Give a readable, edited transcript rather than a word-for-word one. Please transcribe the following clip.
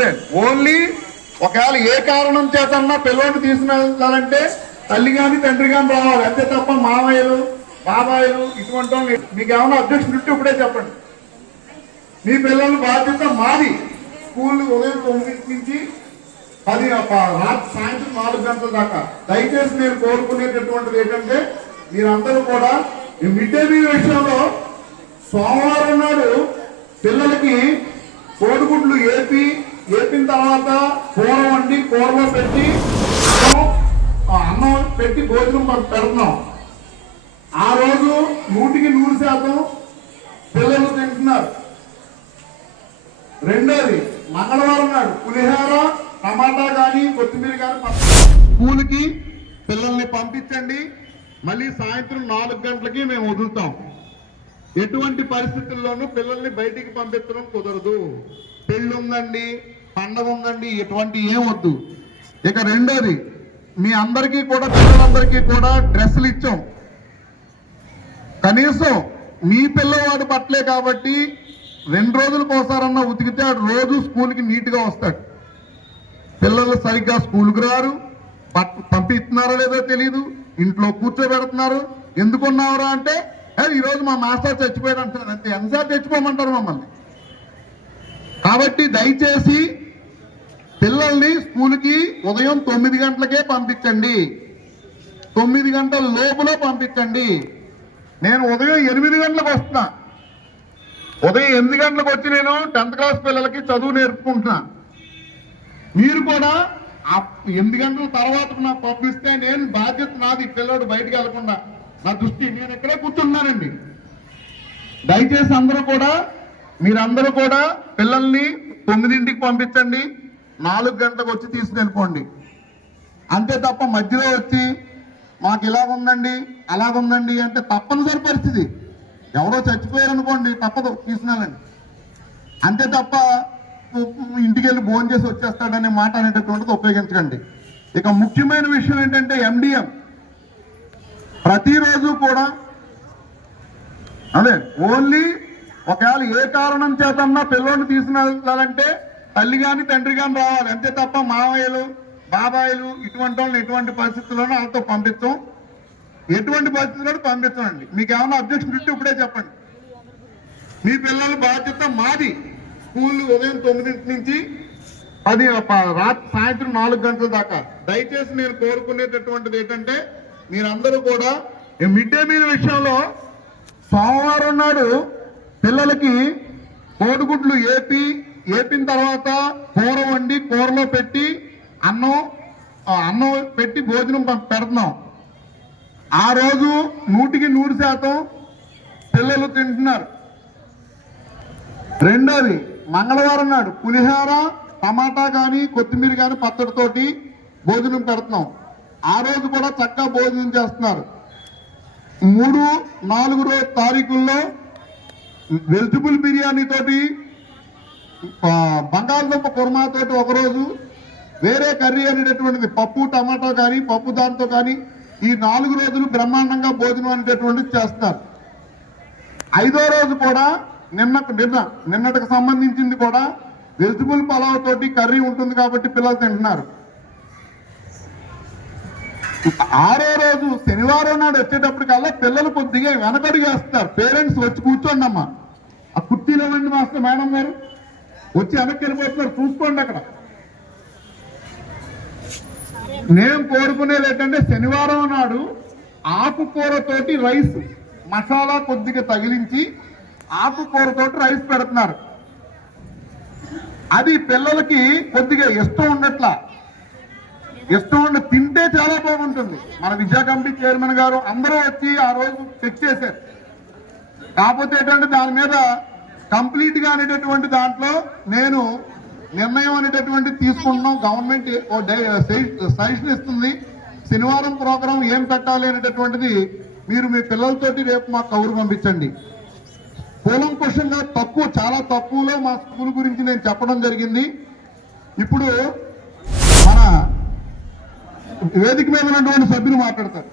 అదే ఓన్లీ ఒకవేళ ఏ కారణం చేతన్నా పిల్లల్ని తీసుకెళ్ళాలంటే తల్లి కానీ తండ్రి కానీ రావాలి, అంతే తప్ప మామయ్యలు బాబాయిలు ఇటువంటి వాళ్ళు. మీకు ఏమైనా అబ్జెక్షన్ ఉంటే ఇప్పుడే చెప్పండి. మీ పిల్లల బాధ్యత మాది. స్కూల్ ఉదయం 9 నుంచి 10 రాత్రి సాయంత్రం 4 గంటల దాకా. దయచేసి నేను కోరుకునేటటువంటిది ఏంటంటే మీరందరూ కూడా ఈ మిడ్ డే మీల్ విషయంలో సోమవారం నాడు పిల్లలకి కోడిగుడ్లు ఏపిన తర్వాత కూర వండి కూరలో పెట్టి అన్నం పెట్టి భోజనం పెడుతున్నాం. ఆ రోజు 100% పిల్లలు తింటున్నారు. రెండోది మంగళవారం నాడు పులిహోర టమాటా కానీ కొత్తిమీర కానీ స్కూల్కి పిల్లల్ని పంపించండి. మళ్ళీ సాయంత్రం 4 గంటలకి మేము వదులుతాం. ఎటువంటి పరిస్థితుల్లోనూ పిల్లల్ని బయటికి పంపించడం కుదరదు. పెళ్ళి ఉందండి, పండగ ఉందండి, ఎటువంటి ఏం వద్దు. ఇక రెండోది మీ అందరికీ కూడా పిల్లలందరికీ కూడా డ్రెస్సులు ఇచ్చాం. కనీసం మీ పిల్లవాడు బట్టలే కాబట్టి 2 రోజులకు ఒకసారన్నా ఉతికితే రోజు స్కూల్కి నీట్గా వస్తాడు. పిల్లలు సరిగ్గా స్కూల్కి రారు, పంపిస్తున్నారో లేదో తెలియదు, ఇంట్లో కూర్చోబెడుతున్నారు. ఎందుకున్నావురా అంటే ఈరోజు మా మాస్టర్ చచ్చిపోయాడు అంటారు. అంతే, ఎంతసారి చచ్చిపోమంటారు మమ్మల్ని. కాబట్టి దయచేసి పిల్లల్ని స్కూల్కి ఉదయం 9 గంటలకే పంపించండి. 9 గంటల లోపల పంపించండి. నేను ఉదయం 8 గంటలకు వస్తున్నా. ఉదయం 8 గంటలకు వచ్చి నేను 10th క్లాస్ పిల్లలకి చదువు నేర్పుకుంటున్నా. మీరు కూడా 8 గంటల తర్వాత నాకు పంపిస్తే నేను బాధ్యత నాది. పిల్లడు బయటికి వెళ్లకుండా నా దృష్టి నేను ఇక్కడే కూర్చున్నానండి. దయచేసి మీరందరూ కూడా పిల్లల్ని 9ంటికి పంపించండి. 4 గంటలకు వచ్చి తీసుకెళ్ళిపోండి. అంతే తప్ప మధ్యలో వచ్చి మాకు ఇలాగుందండి అలాగుందండి అంటే తప్పనిసరి పరిస్థితి. ఎవరో చచ్చిపోయారు అనుకోండి, తప్పదు తీసుకెళ్ళండి. అంతే తప్ప ఇంటికి వెళ్ళి భోజనం చేసి వచ్చేస్తాడనే మాట అనేటటువంటిది ఉపయోగించకండి. ఇక ముఖ్యమైన విషయం ఏంటంటే MDM ప్రతిరోజు కూడా అదే ఓన్లీ ఒకవేళ ఏ కారణం చేతన్నా పిల్లల్ని తీసుకెళ్ళాలంటే తల్లి కానీ తండ్రి కానీ రావాలి, అంతే తప్ప మామయ్యలు బాబాయిలు ఇటువంటి వాళ్ళని ఎటువంటి పరిస్థితుల్లోనూ వాళ్ళతో పంపించాం. ఎటువంటి పరిస్థితుల్లో పంపించండి. మీకు ఏమైనా అబ్జెక్షన్ ఉంటే ఇప్పుడే చెప్పండి. మీ పిల్లల బాధ్యత మాది. స్కూల్ ఉదయం 9 నుంచి 10 రాత్రి సాయంత్రం 4 గంటల దాకా. దయచేసి నేను కోరుకునేటటువంటిది ఏంటంటే మీరందరూ కూడా మిడ్ డే మీల్ విషయంలో సోమవారం నాడు పిల్లలకి కోడిగుడ్లు ఏపిన తర్వాత కూర వండి కూరలో పెట్టి అన్నం పెట్టి భోజనం పెడుతున్నాం. ఆ రోజు 100% పిల్లలు తింటున్నారు. రెండోది మంగళవారం నాడు పులిహోర టమాటా కానీ కొత్తిమీర కానీ పచ్చడితోటి భోజనం పెడుతున్నాం. ఆ రోజు కూడా చక్కగా భోజనం చేస్తున్నారు. 3, 4 తారీఖుల్లో వెజిటబుల్ బిర్యానీ తోటి బంగాళదుంప కుర్మాతోటి ఒకరోజు, వేరే కర్రీ అనేటటువంటిది పప్పు టమాటా కానీ పప్పు దాంతో కానీ ఈ 4 రోజులు బ్రహ్మాండంగా భోజనం అనేటటువంటిది చేస్తారు. 5వ రోజు కూడా నిన్నటికి సంబంధించింది కూడా వెజిటబుల్ పలావ్ తోటి కర్రీ ఉంటుంది కాబట్టి పిల్లలు తింటున్నారు. 6వ రోజు శనివారం నాడు వచ్చేటప్పటికల్లా పిల్లలు కొద్దిగా వెనకడుగు వేస్తారు. పేరెంట్స్ వచ్చి కూర్చోండి అమ్మా, ఆ కుర్చీలో ఉండి మాస్టర్ మేడం గారు వచ్చి వెనక్కి వెళ్ళిపోతున్నారు, చూసుకోండి. అక్కడ నేను కోరుకునేది ఏంటంటే శనివారం నాడు ఆకుకూరతోటి రైస్ మసాలా కొద్దిగా తగిలించి ఆకుకూరతోటి రైస్ పెడుతున్నారు. అది పిల్లలకి కొద్దిగా ఇష్టం ఉండి తింటే చాలా బాగుంటుంది. మన విద్యా కమిటీ చైర్మన్ గారు అందరూ వచ్చి ఆ రోజు చెక్ చేశారు. కాకపోతే ఏంటంటే దాని మీద కంప్లీట్ గా అనేటటువంటి దాంట్లో నేను నిర్ణయం అనేటటువంటి తీసుకుంటున్నాం. గవర్నమెంట్ సజెషన్ ఇస్తుంది. శనివారం ప్రోగ్రాం ఏం పెట్టాలి అనేటటువంటిది మీరు మీ పిల్లలతోటి రేపు మాకు కబురు పంపించండి. కూలంకుషంగా చాలా తక్కువలో మా స్కూల్ గురించి నేను చెప్పడం జరిగింది. ఇప్పుడు మన వేదిక మీద ఉన్నటువంటి సభ్యులు మాట్లాడతారు.